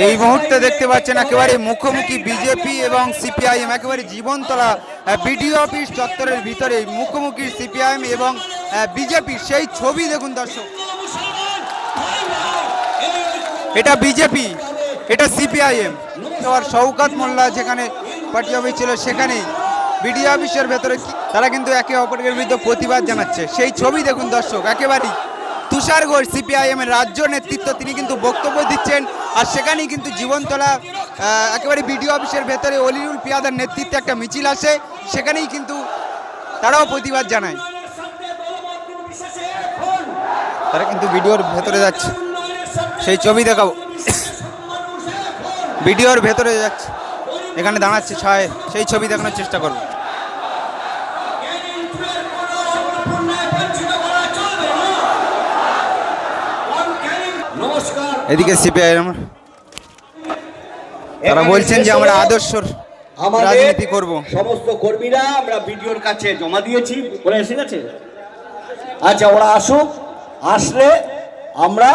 এই মুহূর্তে দেখতে পাচ্ছেন একেবারে মুখোমুখি বিজেপি এবং সিপিআইএম, একেবারে জীবনতলা বিডিও অফিস চত্বরের ভিতরে মুখোমুখি সিপিআইএম এবং বিজেপি সেই ছবি দেখুন দর্শক। এটা বিজেপি, এটা সিপিআইএম। আর শওকত মোল্লা যেখানে পার্টি অফিস ছিল সেখানেই বিডিও অফিসের ভেতরে তারা কিন্তু একে অপরের বিরুদ্ধে প্রতিবাদ জানাচ্ছে, সেই ছবি দেখুন দর্শক। একেবারেই তুষার ঘোষ সিপিআইএমের রাজ্য নেতৃত্ব, তিনি কিন্তু বক্তব্য দিচ্ছেন। আর সেখানেই কিন্তু জীবনতলা একেবারে বিডিও অফিসের ভেতরে অলিউল পিয়াদার নেতৃত্বে একটা মিছিল আসে, সেখানেই কিন্তু তারাও প্রতিবাদ জানায়। তারা কিন্তু ভিডিওর ভেতরে যাচ্ছে, সেই ছবি দেখাবো। ভিডিওর ভেতরে যাচ্ছে, এখানে দাঁড়াচ্ছে ছায়, সেই ছবি দেখানোর চেষ্টা করব। এদিকে সিপিআইএম তারা বলছেন যে আমরা আদর্শর রাজনীতি করব। সমস্ত কর্মীরা আমরা ভিডিওর কাছে জমা দিয়েছি, ওরা এসে গেছে। আচ্ছা, ওরা আসুক, আসলে আমরা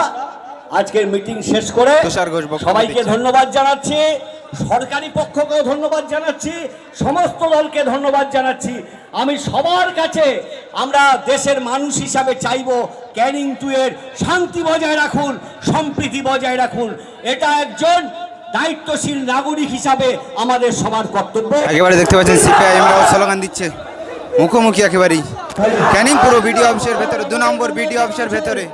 আজকের মিটিং শেষ করে সবাইকে ধন্যবাদ জানাচ্ছি, সরকারি পক্ষকেও ধন্যবাদ জানাচ্ছি, সমস্ত দলকে ধন্যবাদ জানাচ্ছি। আমি সবার কাছে আমরা দেশের মানুষ হিসাবে চাইব ক্যানিং 2 এর শান্তি বজায় রাখুন, সম্প্রীতি বজায় রাখুন। এটা একজন দায়িত্বশীল নাগরিক হিসাবে আমাদের সবার কর্তব্য। একেবারে দেখতে পাচ্ছেন সিপিআইএমরাও স্লোগান দিচ্ছে মুখোমুখি, একেবারেই ক্যানিং পুরো বিডিও অফিসের ভেতরে, 2 নম্বর বিডিও অফিসের ভেতরে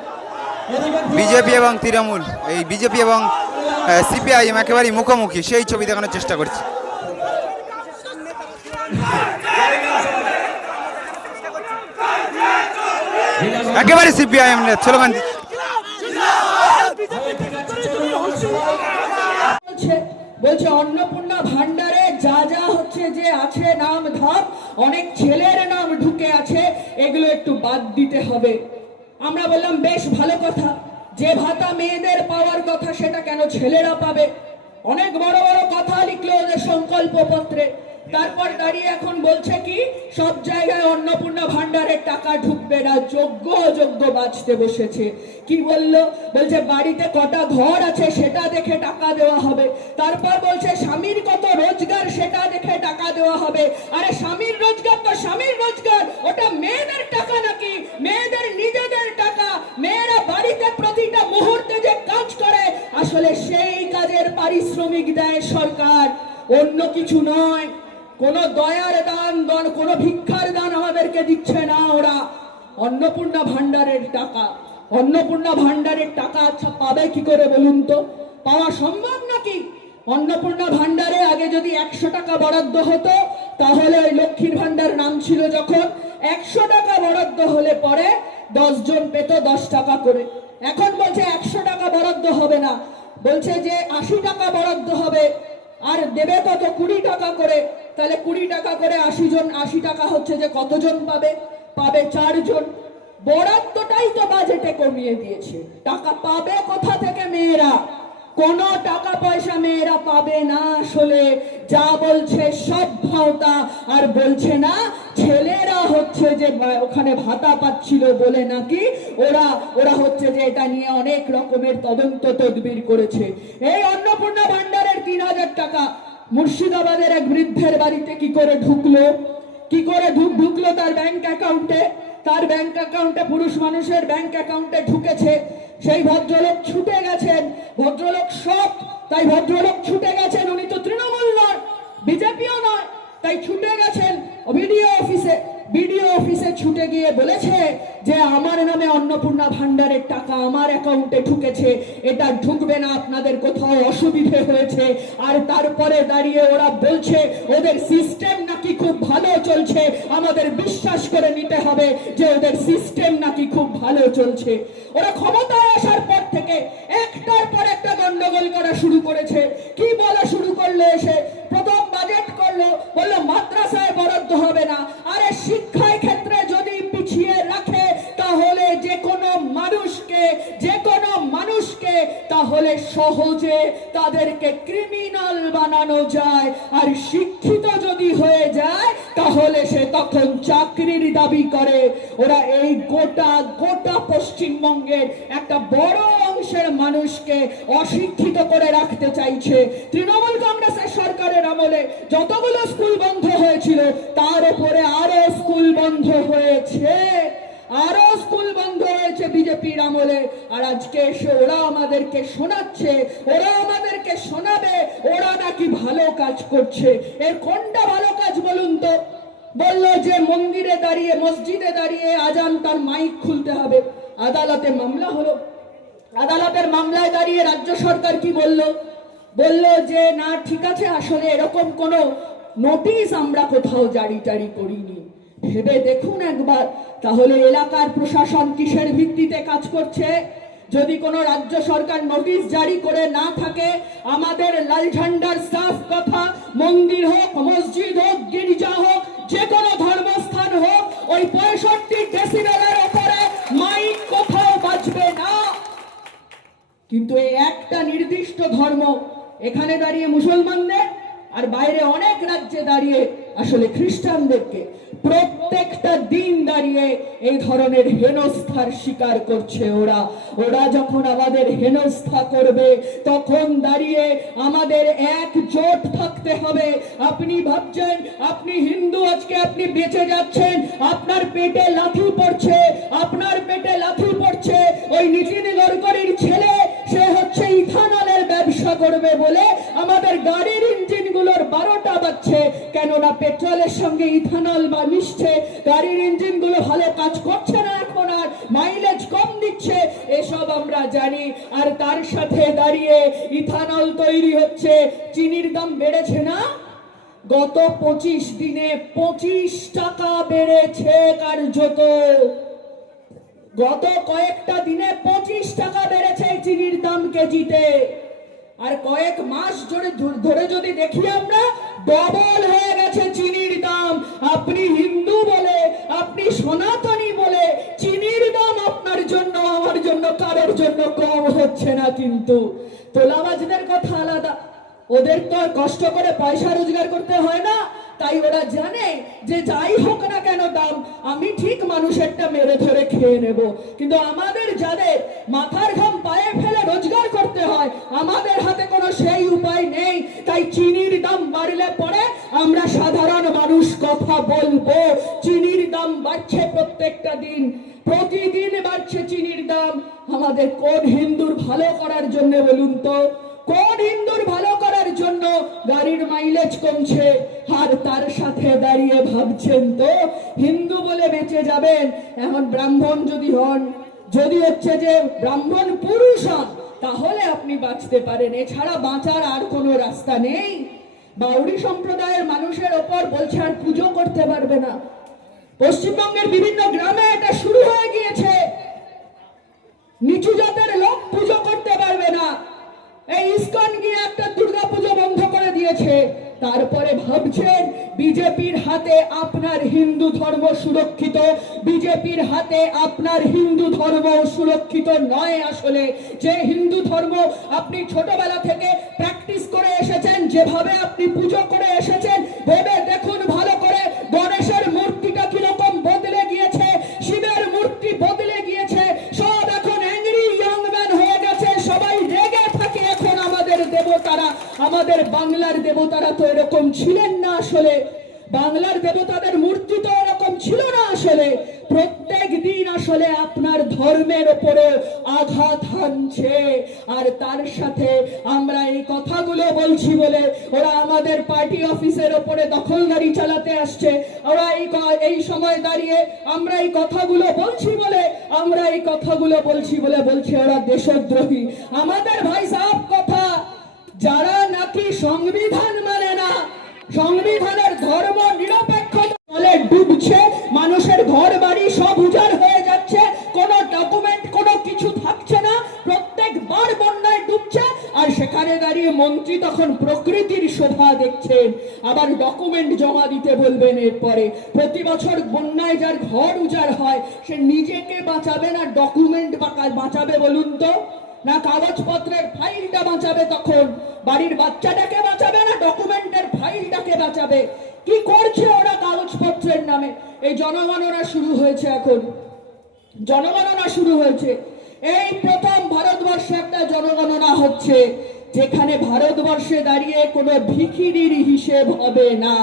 বিজেপি এবং তৃণমূল, এই বিজেপি এবং সিপিআইএম একেবারেই মুখোমুখি, সেই ছবি দেখানোর চেষ্টা করছি। একেবারে সিপিআইএম স্লোগান বলছে অন্নপূর্ণা ভান্ডারে যা যা হচ্ছে যে আছে নাম ধাপ, অনেক ছেলের নাম ঢুকে আছে, এগুলো একটু বাদ দিতে হবে। আমরা বললাম বেশ ভালো কথা, যে ভাতা মেয়েদের পাওয়ার কথা সেটা কেন ছেলেরা পাবে? অনেক বড় বড় কথা লিখলো ওদের সংকল্প পত্রে। তারপর দাঁড়িয়ে এখন বলছে কি সব জায়গায় অন্নপূর্ণা ভান্ডারের টাকা ঢুকবে না, যোগ্য অযোগ্য বাঁচতে বসেছে। কি বললো? বলছে বাড়িতে কটা ঘর আছে সেটা দেখে টাকা দেওয়া হবে। তারপর বলছে স্বামীর কত রোজগার সেটা দেখে টাকা দেওয়া হবে। আরে স্বামীর রোজগার তো স্বামীর রোজগার, ওটা মেয়েদের টাকা নাকি? মেয়েদের নিজেদের টাকা। মেয়েরা বাড়িতে প্রতিটা মুহূর্তে যে কাজ করে আসলে সেই কাজের পারিশ্রমিক দেয় সরকার, অন্য কিছু নয়। কোন দয়ার দান, কোন ভিক্ষার দান আমাদেরকে দিচ্ছে না ওরা। অন্নপূর্ণা ভান্ডারের টাকা, অন্নপূর্ণা ভান্ডারের টাকা আচ্ছা পাবে কি করে বলুন তো? পাওয়া সম্ভব নাকি? অন্নপূর্ণা ভান্ডারে আগে যদি 100 টাকা বরাদ্দ হতো, তাহলে ওই লক্ষ্মীর ভান্ডার নাম ছিল যখন, 100 টাকা বরাদ্দ হলে পরে 10 জন পেত 10 টাকা করে। এখন বলছে 100 টাকা বরাদ্দ হবে না, বলছে যে 80 টাকা বরাদ্দ হবে। আর দেবে কত? 20 টাকা করে। তাহলে 20 টাকা করে 80 জন, 80 টাকা হচ্ছে যে কতজন পাবে? পাবে 4 জন। বরাদ্দটাই তো বাজেটে কমিয়ে দিয়েছে, টাকা পাবে কোথা থেকে মেয়েরা? কোন টাকা পয়সা মেয়েরা পাবে না। আসলে যা বলছে সব ভাওতা। আর বলছে না ছেলেরা হচ্ছে যে ওখানে ভাতা পাচ্ছিল বলে নাকি ওরা হচ্ছে যে এটা নিয়ে অনেক রকমের তদন্ত তদবির করেছে। এই অন্নপূর্ণা ভান্ডারের 3000 টাকা মুর্শিদাবাদের এক বৃদ্ধের বাড়িতে কি করে ঢুকলো? কি করে ঢুকলো তার ব্যাংক অ্যাকাউন্টে? তার ব্যাংক অ্যাকাউন্টে, পুরুষ মানুষের ব্যাংক অ্যাকাউন্টে ঢুকেছে। সেই ভদ্রলোক ছুটে গেছেন, ভদ্রলোক সৎ, তাই ভদ্রলোক ছুটে গেছেন। উনি তো তৃণমূল নয়, বিজেপিও নয়, তাই ছুটে গেছেন বিডিও অফিসে। বিডিও অফিসে ছুটে গিয়ে বলেছে যে আমার নামে অন্নপূর্ণা ভান্ডারের টাকা আমার অ্যাকাউন্টে ঢুকেছে, এটা ঢুকবে না, আপনাদের কোথাও অসুবিধে হয়েছে। আর তারপরে দাঁড়িয়ে ওরা বলছে ওদের সিস্টেম নাকি খুব ভালো চলছে, আমাদের বিশ্বাস করে নিতে হবে যে ওদের সিস্টেম নাকি খুব ভালো চলছে। ওরা ক্ষমতায় আসার পর থেকে একটার পর একটা গন্ডগোল করা শুরু করেছে। কি বলা শুরু করলো? এসে প্রথম বাজেট করলো, বললো মাদ্রাসায় বরাদ্দ হবে না। আরে শিক্ষার ক্ষেত্রে যদি পিছিয়ে রাখে তাহলে যে কোনো মানুষকে তাহলে সহজে তাদেরকে ক্রিমিনাল বানানো যায়, আর শিক্ষিত যদি হয়ে যায় তাহলে সে তখন চাকরির দাবি করে। ওরা এই গোটা পশ্চিমবঙ্গের একটা বড় অংশের মানুষকে অশিক্ষিত করে রাখতে চাইছে। তৃণমূল কংগ্রেসের সরকারের আমলে যতগুলো স্কুল বন্ধ হয়েছিল তার উপরে আরো স্কুল বন্ধ হয়েছে, আরো স্কুল বন্ধ হয়েছে বিজেপির আমলে। আর আজকে এসে ওরা আমাদেরকে শোনাচ্ছে, ওরা আমাদেরকে শোনাবে ওরা নাকি ভালো কাজ করছে। এর কোনটা ভালো কাজ বলুন তো? বললো যে মন্দিরে দাঁড়িয়ে, মসজিদে দাঁড়িয়ে আজান তার মাইক খুলতে হবে। আদালতে মামলা হলো, আদালতের মামলায় দাঁড়িয়ে রাজ্য সরকার কি বললো? বললো যে না ঠিক আছে, আসলে এরকম কোনো নোটিশ আমরা কোথাও জারি করিনি। ভেবে দেখুন একবার, তাহলে এলাকার প্রশাসন কিসের ভিত্তিতে কাজ করছে? যদি কোনো রাজ্য সরকার নোটিশ জারি করে না থাকে, আমাদের লাল ঝান্ডার সাফ কথা, মন্দির হোক, মসজিদ হোক, গির্জা হোক, যে কোনো ধর্মস্থান হোক, ওই 65 ডেসিবেলের উপরে মাইক কোথাও বাজবে না। কিন্তু এই একটা নির্দিষ্ট ধর্ম এখানে দাঁড়িয়ে মুসলমানদের, আর বাইরে অনেক রাজ্যে দাঁড়িয়ে আসলে খ্রিস্টানদেরকে প্রত্যেকটা দিন দাঁড়িয়ে এই ধরনের হেনস্থার শিকার করছে ওরা। ওরা যখন আমাদের হেনস্থা করবে তখন দাঁড়িয়ে আমাদের একজোট থাকতে হবে। আপনি ভাবছেন আপনি হিন্দু, আজকে আপনি বেঁচে যাচ্ছেন, আপনার পেটে লাথি পড়ছে, আপনার পেটে লাথি পড়ছে। ওই নীতিন গডকরির ছেলে, সে হচ্ছে ইথানলের ব্যবসা করবে বলে আমাদের গাড়ির ইঞ্জিনগুলোর 12টা বাজছে, কেননা পেট্রোলের সঙ্গে ইথানল বা মিশছে, গাড়ির ইঞ্জিনগুলো ভালো কাজ করছে না এখন, আর মাইলেজ কম দিচ্ছে, এসব আমরা জানি। আর তার সাথে দাঁড়িয়ে ইথানল তৈরি হচ্ছে, চিনির দাম বেড়েছে না? গত 25 দিনে 25 টাকা বেড়েছে কার্যত। গত কয়েকটা দিনে 25 টাকা বেড়েছে চিনির দাম কেজিতে। আর কয়েক মাস ধরে যদি দেখি আমরা, ডবল হয়ে গেছে চিনির দাম। আপনি হিন্দু বলে, আপনি সনাতনী বলে চিনির দাম আপনার জন্য, আমার জন্য, কারোর জন্য কম হচ্ছে না। কিন্তু তোলাবাজদের কথা আলাদা, ওদের তো কষ্ট করে পয়সা রোজগার করতে হয় না, তাই ওরা জানে যে যাই হোক না কেন দাম, আমি ঠিক মানুষেরটা মেরে ধরে খেয়ে নেব। কিন্তু আমাদের যাদের মাথার ঘাম পায়ে ফেলে রোজগার করতে হয়, আমাদের হাতে কোনো সেই উপায় নেই। তাই চিনির দাম বাড়লে পরে আমরা সাধারণ মানুষ কথা বলবো। চিনির দাম বাড়ছে প্রত্যেকটা দিন, প্রতিদিন বাড়ছে চিনির দাম। আমাদের কোন হিন্দুর ভালো করার জন্য বলুন তো? কোন হিন্দুর ভালো করার জন্য গাড়ির মাইলেজ কমছে? আর তার সাথে দাঁড়িয়ে ভাবছেন তো হিন্দু বলে বেঁচে যাবেন। এখন ব্রাহ্মণ যদি হন, যদি হচ্ছে যে ব্রাহ্মণ পুরুষ হন, তাহলে আপনি বাঁচতে পারেন, এছাড়া বাঁচার আর কোনো রাস্তা নেই। বাউরি সম্প্রদায়ের মানুষের ওপর বলছে আর পুজো করতে পারবে না। পশ্চিমবঙ্গের বিভিন্ন গ্রামে এটা শুরু হয়ে গিয়েছে, নিচু জাতের লোক পুজো করতে পারবে না। এই ইসকন গিয়ে একটা দুর্গা পুজো বন্ধ করে দিয়েছে। তারপরে ভাবছেন বিজেপির হাতে আপনার হিন্দু ধর্ম সুরক্ষিত। বিজেপির হাতে আপনার হিন্দু ধর্ম সুরক্ষিত নয়। আসলে যে হিন্দু ধর্ম আপনি ছোটবেলা থেকে প্র্যাকটিস করে এসেছেন, যেভাবে আপনি পুজো করে এসেছেন, ভেবে দেখুন ভালো করে, গণেশের মূর্তিটা কিরকম বদলে গিয়েছে, শিবের মূর্তি বদলে গিয়েছে, সব এখন অ্যাংরি ইয়ং ম্যান হয়ে গেছে, সবাই রেগে থাকে এখন। আমাদের দেবতারা, আমাদের বাংলার দেবতারা তো এরকম ছিলেন না। আসলে বাংলার দেবতাদের মূর্তি তো এরকম ছিল না। আসলে প্রত্যেক দিন আসলে আপনার ধর্মের উপরে আঘাত হানছে। আর তার সাথে আমরা এই কথাগুলো বলছি বলে ওরা আমাদের পার্টি অফিসের উপরে দখলদারি চালাতে আসছে। ওরা এই সময় দাঁড়িয়ে আমরা এই কথাগুলো বলছি বলে বলছে ওরা দেশদ্রোহী। আমাদের ভাই সাহেব কথা, যারা নাকি সংবিধান মানে না, সংবিধানের ধর্ম নিরপেক্ষ বলে ডুবছে, মানুষের ঘর বাড়ি সব উজাড় হয়ে যাচ্ছে, কোনো ডকুমেন্ট কোনো কিছু থাকছে না, প্রত্যেকবার বন্যায় ডুবছে। আর সেখানে দাঁড়িয়ে মন্ত্রী তখন প্রকৃতির শোভা দেখছেন, আবার ডকুমেন্ট জমা দিতে বলবেন। এরপরে প্রতি বছর বন্যায় যার ঘর উজাড় হয়, সে নিজেকে বাঁচাবে না ডকুমেন্ট বাঁচাবে বলুন তো? না কাগজপত্রের ফাইলটা বাঁচাবে, তখন বাড়ির বাচ্চাটাকে বাঁচাবে না ডকুমেন্টের ফাইলটাকে বাঁচাবে? কি করছে ওরা কাগজপত্রের নামে? এই জনগণনা শুরু হয়েছে, এখন জনগণনা শুরু হয়েছে। এই প্রথম ভারতবর্ষে একটা জনগণনা হচ্ছে, যেখানে ভারতবর্ষে দাঁড়িয়ে কোনো ভিখিরির হিসেব হবে না।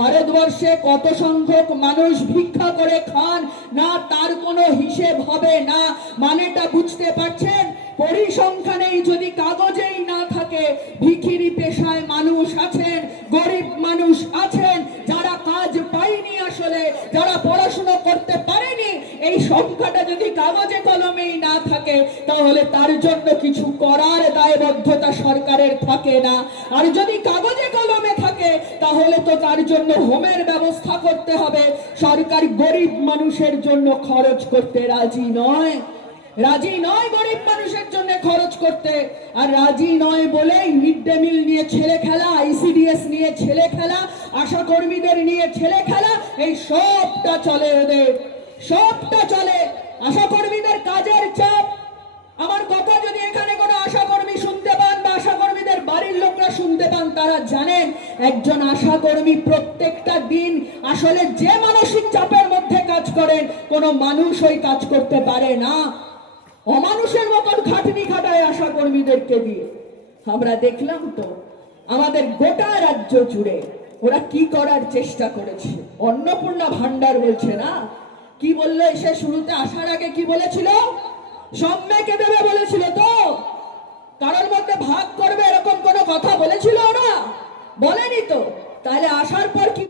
ভারতবর্ষে কত সংখ্যক মানুষ ভিক্ষা করে খান না তার কোনো হিসেব হবে না। মানেটা বুঝতে পারছেন? পরিসংখ্যানেই যদি কাগজেই না থাকে, ভিখিরি পেশায় মানুষ আছেন, গরিব মানুষ আছেন, যারা কাজ পায়নি, আসলে যারা পড়াশোনা করতে পারেনি, এই সংখ্যাটা যদি কাগজে কলমেই না থাকে, তাহলে তার জন্য কিছু করার দায়বদ্ধতা সরকারের থাকে না। আর যদি কাগজে কলমে থাকে, তাহলে তো তার জন্য হোমের ব্যবস্থা করতে হবে। সরকার গরিব মানুষের জন্য খরচ করতে রাজি নয়, রাজি নয় গরিব মানুষের জন্য খরচ করতে। আর রাজি নয় বলেই মিড ডে মিল নিয়ে ছেলে খেলা, আইসিডিএস নিয়ে ছেলে খেলা, আশা কর্মীদের নিয়ে ছেলে খেলা, এই সবটা চলে ওদের, সবটা চলে। আশা কর্মীদের কাজের চাপ। আমার কথা যদি এখানে কোনো আশা কর্মী শুনতে পান বা আশা কর্মীদের বাড়ির লোকরা শুনতে পান, তারা জানেন একজন আশা কর্মী প্রত্যেকটা দিন আসলে যে মানসিক চাপের মধ্যে কাজ করেন, কোনো মানুষ ওই কাজ করতে পারে না। অমানুষের মতন খাটনি খাটায় আশা কর্মীদেরকে দিয়ে। আমরা দেখলাম তো আমাদের গোটা রাজ্য জুড়ে ওরা কি করার চেষ্টা করেছে। অন্নপূর্ণা ভান্ডার বলছে না, কি বললো এসে শুরুতে আসার আগে? কি বলেছিল? সম্মেকে দেবে বলেছিল তো, কারোর মধ্যে ভাগ করবে এরকম কোনো কথা বলেছিল ওরা? বলেনি তো। তাহলে আসার পর কি